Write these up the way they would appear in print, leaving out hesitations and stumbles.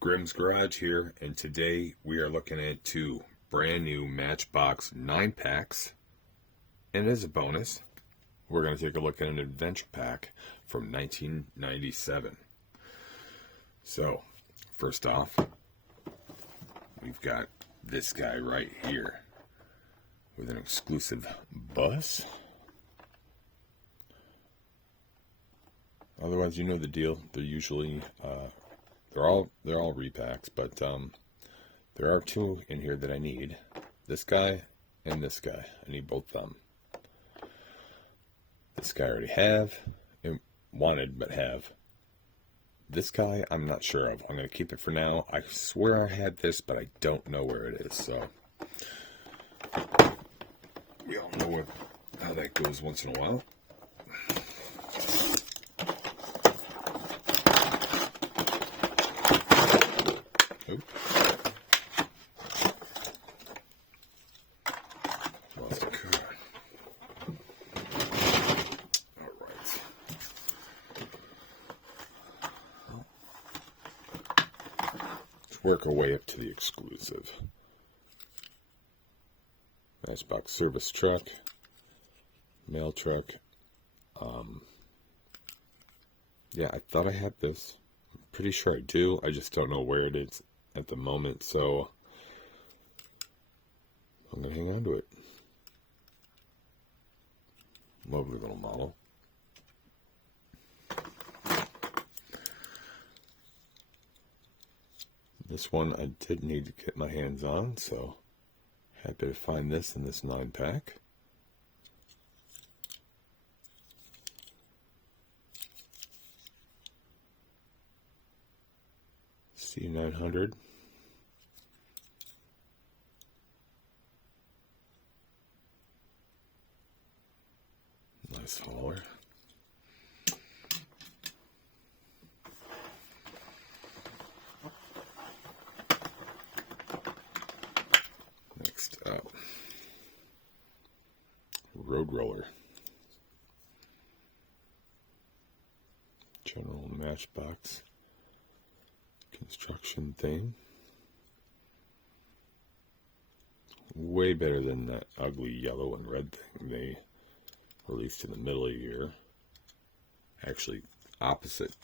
Grimm's Garage here, and today we are looking at two brand new Matchbox 9-packs. And as a bonus, we're going to take a look at an adventure pack from 1997. So, first off, we've got this guy right here with an exclusive bus. Otherwise, you know the deal. They're usually they're all repacks, but there are two in here that I need. This guy and this guy. I need both of them. This guy I already have, and wanted but have. This guy I'm not sure of. I'm going to keep it for now. I swear I had this, but I don't know where it is. So we all know how that goes once in a while. Oop. Lost a card. All right. Let's work our way up to the exclusive. Matchbox service truck, mail truck. Yeah, I thought I had this. I'm pretty sure I do. I just don't know where it is at the moment, so I'm going to hang on to it. Lovely little model. This one I did need to get my hands on, so happy to find this in this 9-pack. C900. Nice hauler. Next up, Road Roller. General Matchbox construction thing. Way better than that ugly yellow and red thing they released in the middle of the year. Actually, opposite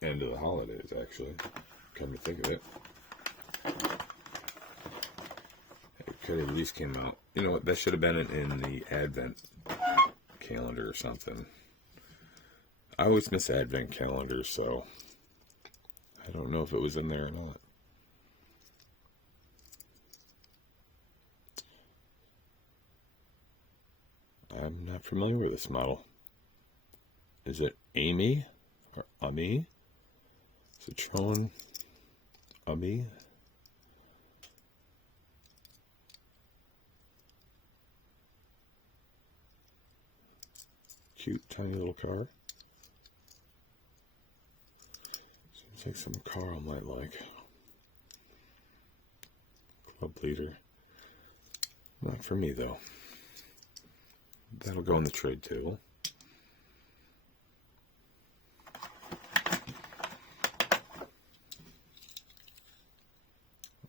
end of the holidays, actually. Come to think of it. It could have at least came out. You know what, that should have been in the Advent calendar or something. I always miss Advent calendars, so I don't know if it was in there or not. I'm not familiar with this model. Is it Amy or Ami? Citron Ami? Cute, tiny little car. Seems like some car I might like. Club leader. Not for me, though. That'll go on the trade table.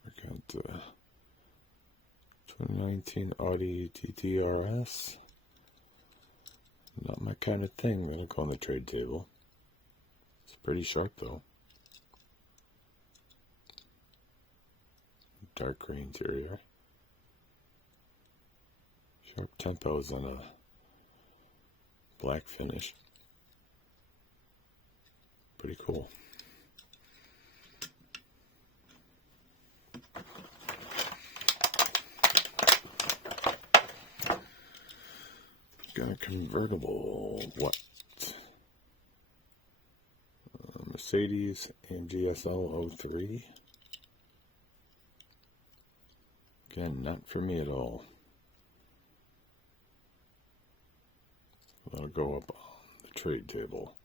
I got the 2019 Audi TT RS. Not my kind of thing. That'll go on the trade table. It's pretty sharp, though. Dark gray interior. Sharp tempos on a black finish. Pretty cool. Got a convertible. What? Mercedes AMG SL 03. Again, not for me at all. That'll go up on the trade table.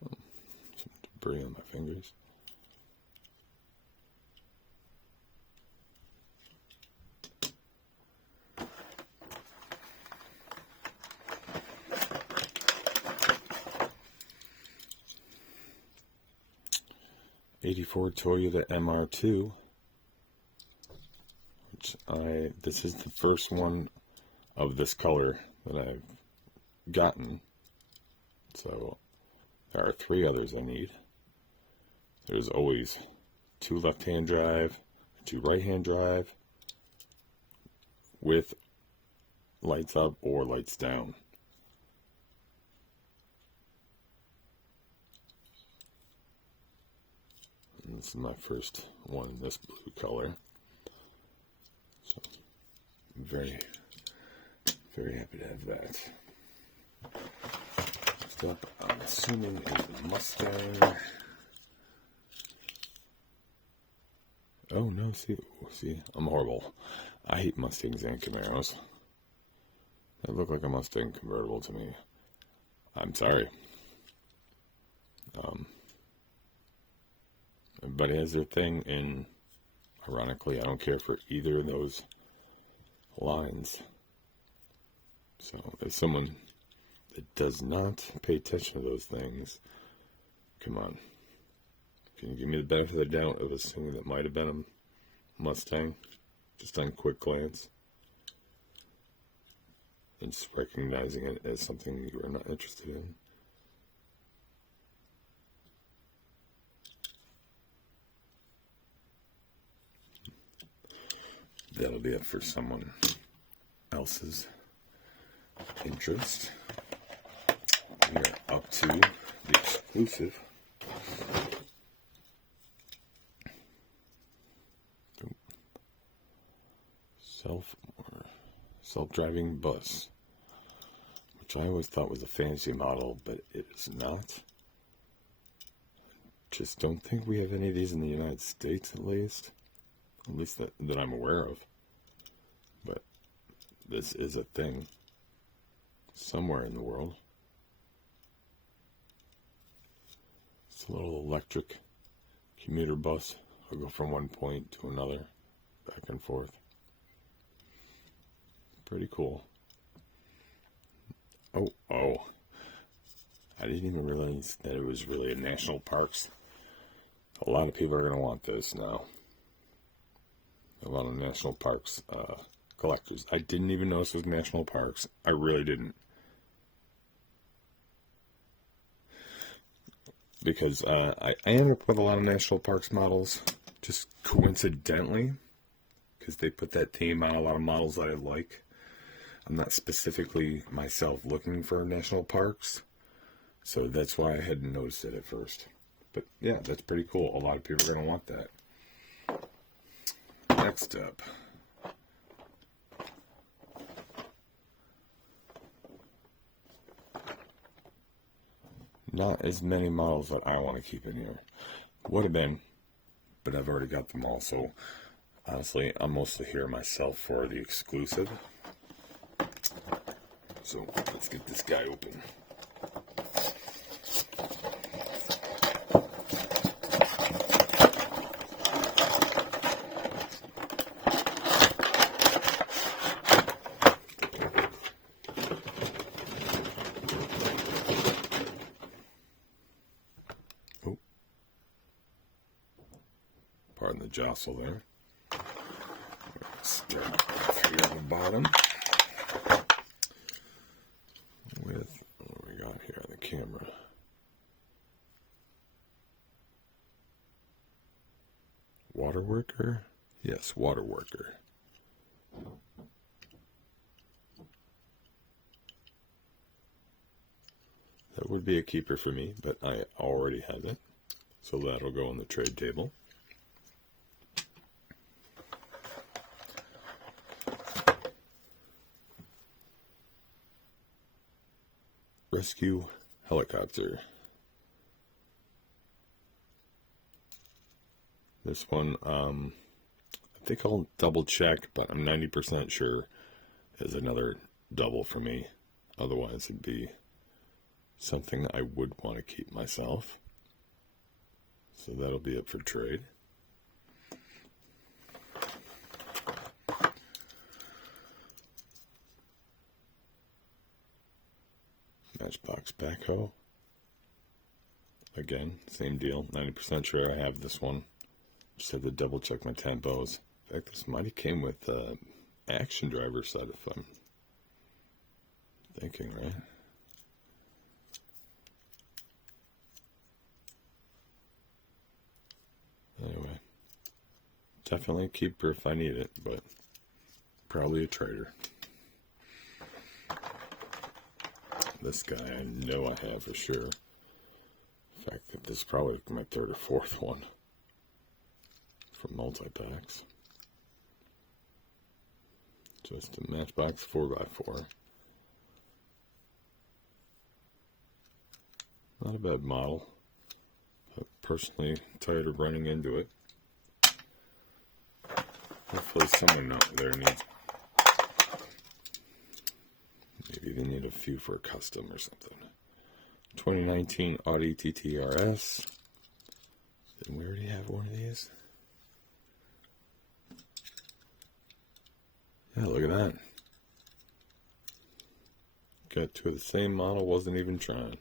Some debris on my fingers. '84 Toyota MR2, which this is the first one of this color that I've gotten. So there are 3 others I need. There's always 2 left-hand drive, 2 right-hand drive, with lights up or lights down. And this is my first one in this blue color. So I'm very, very happy to have that. Next up, I'm assuming is the Mustang. Oh no, see, I'm horrible. I hate Mustangs and Camaros. That look like a Mustang convertible to me. I'm sorry. Everybody has their thing, and ironically, I don't care for either of those lines. So, as someone that does not pay attention to those things, come on. Can you give me the benefit of the doubt of assuming that might have been a Mustang, just on quick glance, and just recognizing it as something you are not interested in? That'll be up for someone else's interest. We are up to the exclusive. Self-driving bus, which I always thought was a fantasy model, but it is not. Just don't think we have any of these in the United States, at least that I'm aware of. But this is a thing somewhere in the world. It's a little electric commuter bus. I'll go from one point to another, back and forth. Pretty cool. Oh, I didn't even realize that it was really a national parks. A lot of people are going to want this now. A lot of national parks collectors. I didn't even notice it was national parks. I really didn't. Because I ended up with a lot of national parks models just coincidentally, because they put that theme on a lot of models that I like. I'm not specifically myself looking for national parks, so that's why I hadn't noticed it at first. But yeah, that's pretty cool. A lot of people are going to want that. Next up, not as many models that I want to keep in here. Would have been, but I've already got them all. So honestly, I'm mostly here myself for the exclusive. So let's get this guy open. Oh, pardon the jostle there. Start off here at the bottom. With what we got here on the camera. Waterworker? Yes, Waterworker. That would be a keeper for me, but I already have it. So that'll go on the trade table. Rescue helicopter. This one, I think I'll double check, but I'm 90% sure is another double for me. Otherwise, it'd be something I would want to keep myself. So that'll be up for trade. Matchbox backhoe. Again, same deal. 90% sure I have this one. Just had to double check my tempos. In fact, this might have came with action driver set if I'm thinking right. Anyway, definitely a keeper if I need it, but probably a trader. This guy I know I have for sure. In fact, this is probably my third or fourth one from multi-packs. Just a Matchbox 4x4. Not a bad model. But personally tired of running into it. Hopefully someone out there needs... Maybe they need a few for a custom or something. 2019 Audi TT RS. Didn't we already have one of these? Yeah, look at that. Got two of the same model, wasn't even trying.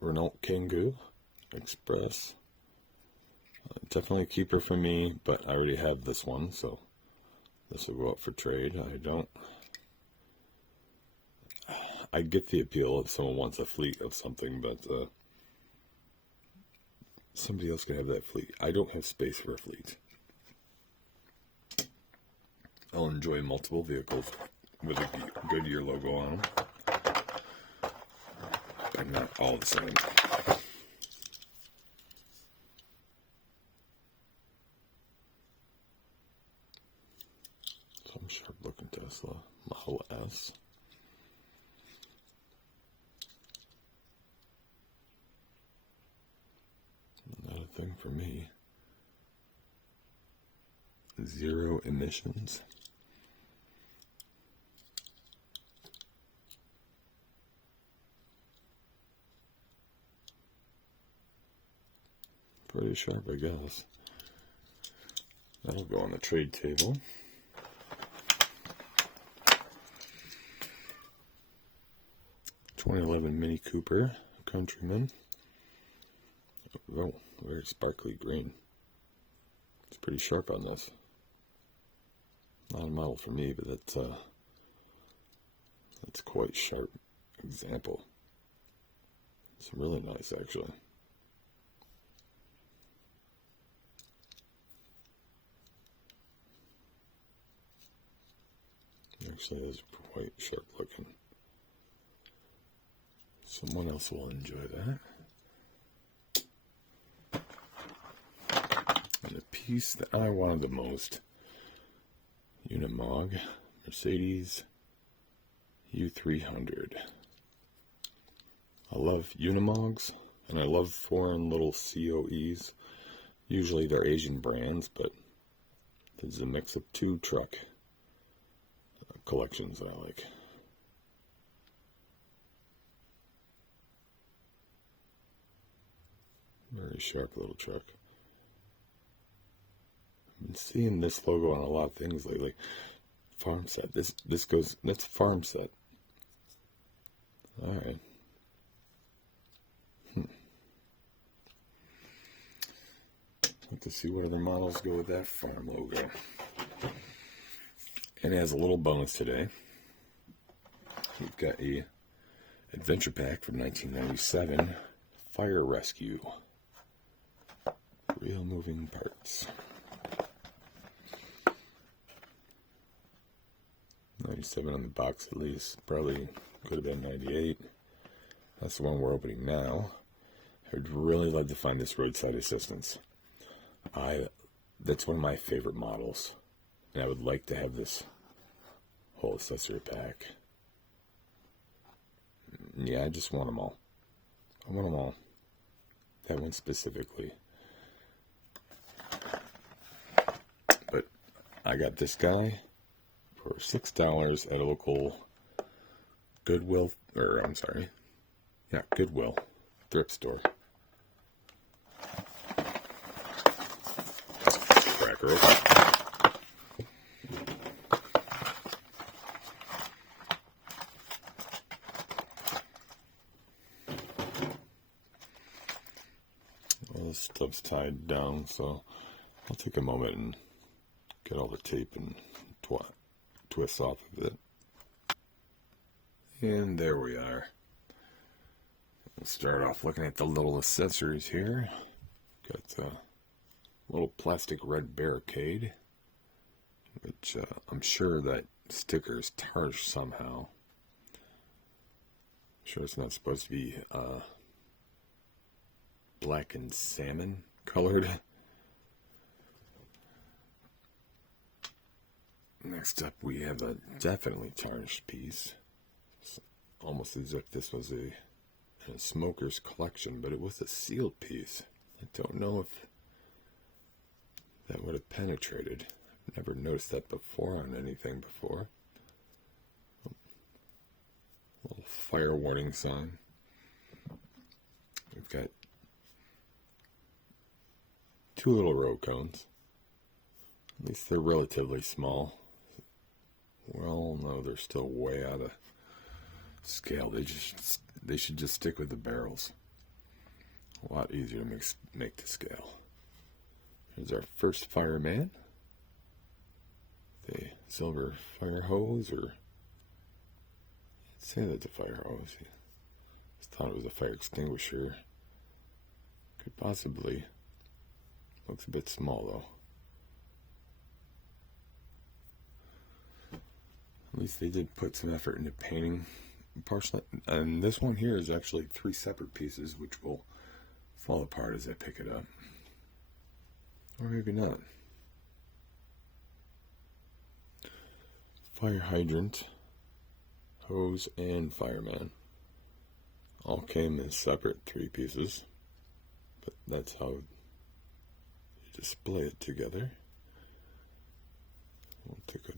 Renault Kangoo Express. Definitely a keeper for me, but I already have this one, so this will go up for trade. I get the appeal if someone wants a fleet of something, but somebody else can have that fleet. I don't have space for a fleet. I'll enjoy multiple vehicles with a Goodyear logo on them, but not all the same. Some sharp looking Tesla Model S. Not a thing for me. Zero emissions. Pretty sharp, I guess. That'll go on the trade table. '11 Mini Cooper Countryman. Oh, very sparkly green. It's pretty sharp on this. Not a model for me, but that's quite sharp example. It's really nice, actually. Actually, is quite sharp looking. Someone else will enjoy that. And the piece that I wanted the most, Unimog Mercedes U300. I love Unimogs, and I love foreign little COEs. Usually they're Asian brands, but this is a mix of two truck collections I like. Very sharp little truck. I've been seeing this logo on a lot of things lately. Farm set. That's farm set. Alright. Like to see what other models go with that farm logo. And it has a little bonus today. We've got a adventure pack from 1997, Fire Rescue. Real moving parts. 97 on the box at least. Probably could have been 98. That's the one we're opening now. I'd really love to find this roadside assistance. That's one of my favorite models. And I would like to have this whole accessory pack. Yeah, I just want them all. I want them all. That one specifically. But I got this guy for $6 at a local Goodwill, or I'm sorry, yeah, Goodwill thrift store. Cracker open. Well, this stuff's tied down, so I'll take a moment and get all the tape and twist off of it. And there we are. We'll start off looking at the little accessories here. Got a little plastic red barricade, which I'm sure that sticker is tarnished somehow. I'm sure it's not supposed to be black and salmon colored. Next up, we have a definitely tarnished piece. It's almost as if this was a smoker's collection, but it was a sealed piece. I don't know if that would have penetrated. I've never noticed that before on anything before. A little fire warning sign. We've got 2 little row cones. At least they're relatively small. Well, no, they're still way out of scale. They should just stick with the barrels. A lot easier to make to scale. Here's our first fireman. The silver fire hose, or I'd say that's a fire hose. Just thought it was a fire extinguisher. Could possibly. Looks a bit small though. At least they did put some effort into painting partially. And this one here is actually 3 separate pieces, which will fall apart as I pick it up. Or maybe not. Fire hydrant, hose, and fireman. All came in separate 3 pieces. But that's how you display it together. We'll take a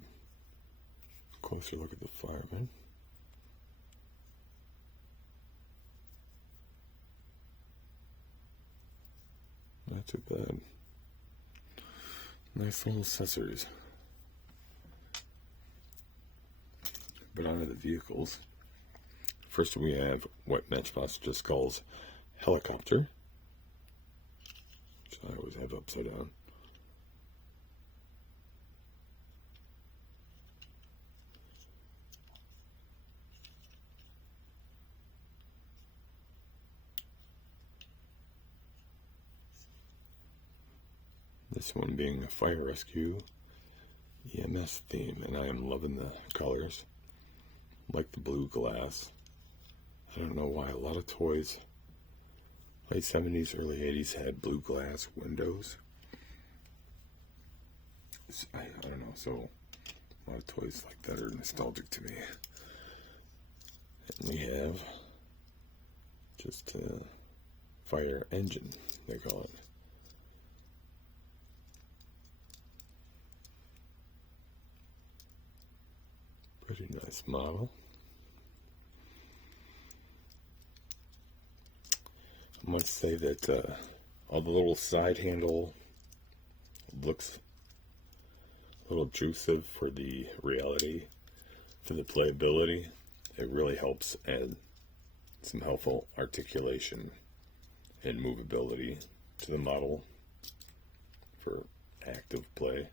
closer look at the fireman. Not too bad. Nice little accessories. But onto the vehicles. First we have what Matchbox just calls helicopter, which I always have upside down. This one being a fire rescue EMS theme, and I am loving the colors. Like the blue glass. I don't know why a lot of toys, late 70s, early 80s, had blue glass windows. I don't know, so a lot of toys like that are nostalgic to me. And we have just a fire engine, they call it. Pretty nice model. I must say that all the little side handle looks a little obtrusive for the reality, for the playability. It really helps add some helpful articulation and movability to the model for active play.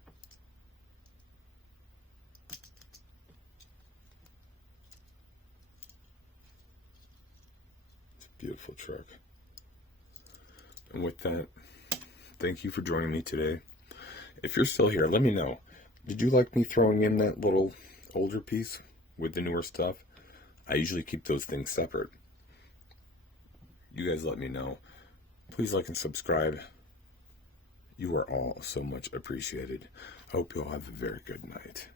It's a beautiful truck. And with that, thank you for joining me today. If you're still here, let me know. Did you like me throwing in that little older piece with the newer stuff? I usually keep those things separate. You guys let me know. Please like and subscribe. You are all so much appreciated. I hope you all have a very good night.